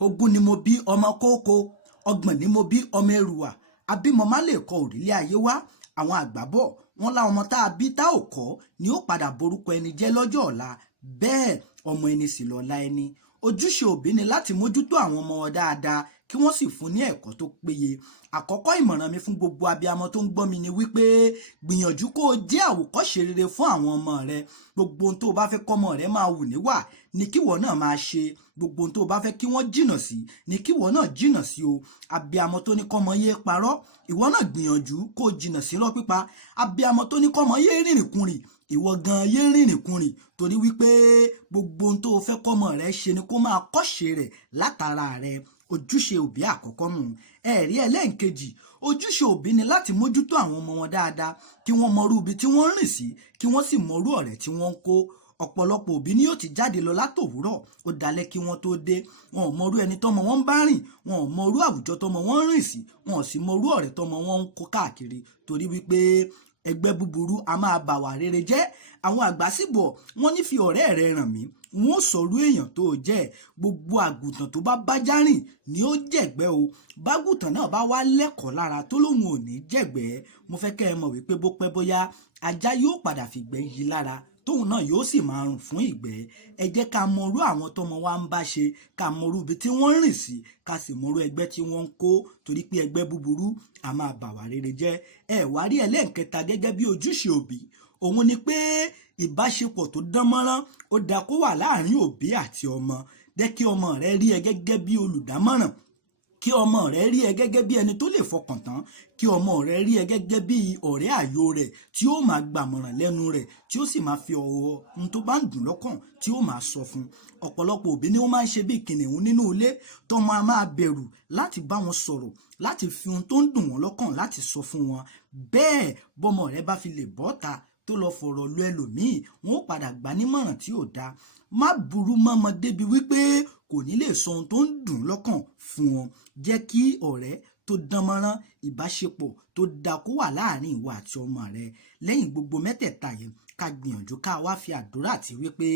ogún ni mo bí ọmọ kókó, ọgbọ̀n ni mo bí ọmọ ẹrùwà, abímọ má lè kọ òrìlé ayé wá. Àwọn àgbà bọ̀ wọ́n lá ọmọ tá a bí tá ò kọ́ ni ó padà borúkọ ẹni jẹ́ lọ́jọ́ ọ̀la, bẹ́ẹ̀ ọmọ ẹni sì lọ́la ẹni. Ojúṣe òbí ni láti mójútó àwọn ọmọ wọn dáadáa kí wọ́n sì fún ní ẹ̀kọ́ tó péye. Àkọ́kọ́ ìmọ̀ràn mi fún gbogbo abiyamọ tó ń gbọ́ mi ni wípé gbìyànjú kó o jẹ́ àwòkọ́ṣe rere fún àwọn ọmọ rẹ. Gbogbo ohun tó o bá fẹ́ kọ́mọ rẹ máa wù níwà ni kíwọ náà máa ṣe. Gbogbo ohun tó o bá fẹ́ kí wọ́n jìnnà sí ni kíwọ náà jìnnà sí o. Abiyamọ tó ní kọ́mọ yé parọ́, ìwọ náà gbìyànjú kó o jìnnà sí irọ́ pípa. Abiyamọ tó ní kọ́mọ yé rìnrìnkùnrìn, ìwọ gan yé rìnrìnkùnrìn, torí wípé gbogbo ohun tó o fẹ́ kọ́mọ rẹ ṣe ni kó máa kọ́ṣe rẹ̀ látara rẹ. Ojúṣe òbí àkọ́kọ́ nù. Ẹ̀rí ẹlẹ́ǹkejì, ojúṣe òbí ni láti mójútó àwọn ọmọ wọn dáadáa kí wọ́n mọrú ibi tí wọ́n ń rìn sí, kí wọ́n sì mọrú ọ̀rẹ́ tí wọ́n ń kó. Ọ̀pọ̀lọpọ̀ òbí ni yóò ti jáde lọ látòwúrọ̀ ó dalẹ́ kí wọ́n tó dé. Wọn ò mọrú ẹni tọ́mọ wọn ń bá rìn, wọn ò mọrú àwùjọ tọ́mọ wọn ń rìn sí, wọn ò sì mọrú ọ̀rẹ́ tọ́mọ wọn ń kó káàkiri, torí wípé ẹgbẹ́ búburú a máa bà wà rere jẹ́. Àwọn àgbà sì bọ̀ wọ́n ní fi ọ̀rẹ́ rẹ ràn mí, wọn ò sọ̀rọ̀ èèyàn tó jẹ́. Gbogbo àgùntàn tó bá bájá rìn ni ó jẹ̀gbẹ́ o. Bágùntàn náà bá wá lẹ́kọ̀ọ́ lára tó lóun ò ní jẹ̀gbẹ́, mo fẹ́ kẹ́ ẹ mọ̀ wípé bó pẹ́ bóyá ajá yóò padà fìgbẹ́ yí lára, tóun náà yóò sì máa rùn fún ìgbẹ́. Ẹ jẹ́ ká mọrú àwọn tọ́mọ wa ń bá ṣe, ká mọrú ibi tí wọ́n ń rìn sí, ká sì mọrú ẹgbẹ́ tí wọ́n ń kó, torí pé ẹgbẹ́ búburú a máa bà wá rere jẹ́. Ẹ wá rí ẹlẹ́ǹkẹta gẹ́gẹ́ bí ojúṣe òbí, òun ni pé ìbáṣepọ̀ tó dán mọ́rán ó dáa kó wà láàrin òbí àti ọmọ. Jẹ́ kí ọmọ rẹ rí ẹ gẹ́gẹ́ bí olùdámọ̀ràn, kí ọmọ rẹ rí ẹ gẹ́gẹ́ bí ẹni tó lè fọkàn tán, kí ọmọ rẹ rí ẹ gẹ́gẹ́ bí ọ̀rẹ́ àyò rẹ̀ tí ó máa gbàmọ̀ràn lẹ́nu rẹ̀, tí ó sì máa fi ọ̀rọ̀ ohun tó bá ń dùn lọ́kàn tí ó máa sọ fún. Ọ̀pọ̀lọpọ̀ òbí ni ó máa ń ṣe bí kìnìún nínú ilé, tọ́mọ a máa bẹ̀rù láti bá wọn sọ̀rọ̀, láti fi ohun tó ń dùn wọ́n lọ́kàn láti sọ fún wọn. Bẹ́ẹ̀ bọ́mọ rẹ bá fi lè bọ́ta tó lọ fọ̀rọ̀ lọ ẹlòmíì, wọn ó padà gbà nímọ̀ràn tí ò dáa. Má burú mọ́mọ débi wípé kò ní lè sọ ohun tó ń dùn lọ́kàn fún wọn. Jẹ́ kí ọ̀rẹ́ tó dánmọ́rán, ìbáṣepọ̀ tó dáa kó wà láàrin ìwọ àti ọmọ rẹ. Lẹ́yìn gbogbo mẹ́tẹ̀ẹ̀ta yìí, ká gbìyànjú ká wá fi àdúrà tí wípé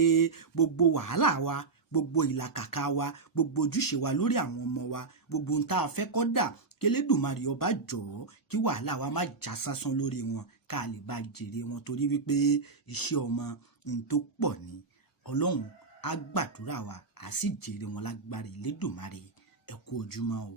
gbogbo wàhálà wa, gbogbo ìlàkàkà wa, gbogbo ojúṣe wa lórí àwọn ọmọ wa, gbogbo ohun tá a fẹ́ kó dà, k'Elédùmarè ọba jọ̀ọ́ kí wàhálà wa má já sásán lórí wọn, ká lè bá jèrè wọn, torí wípé iṣẹ́ ọmọ ń tó pọ̀ ní. Ọlọ́run á gbàdúrà wa, á sì jèrè wọn lágbára Elédùmarè. Ẹ kú ojúmọ́ o.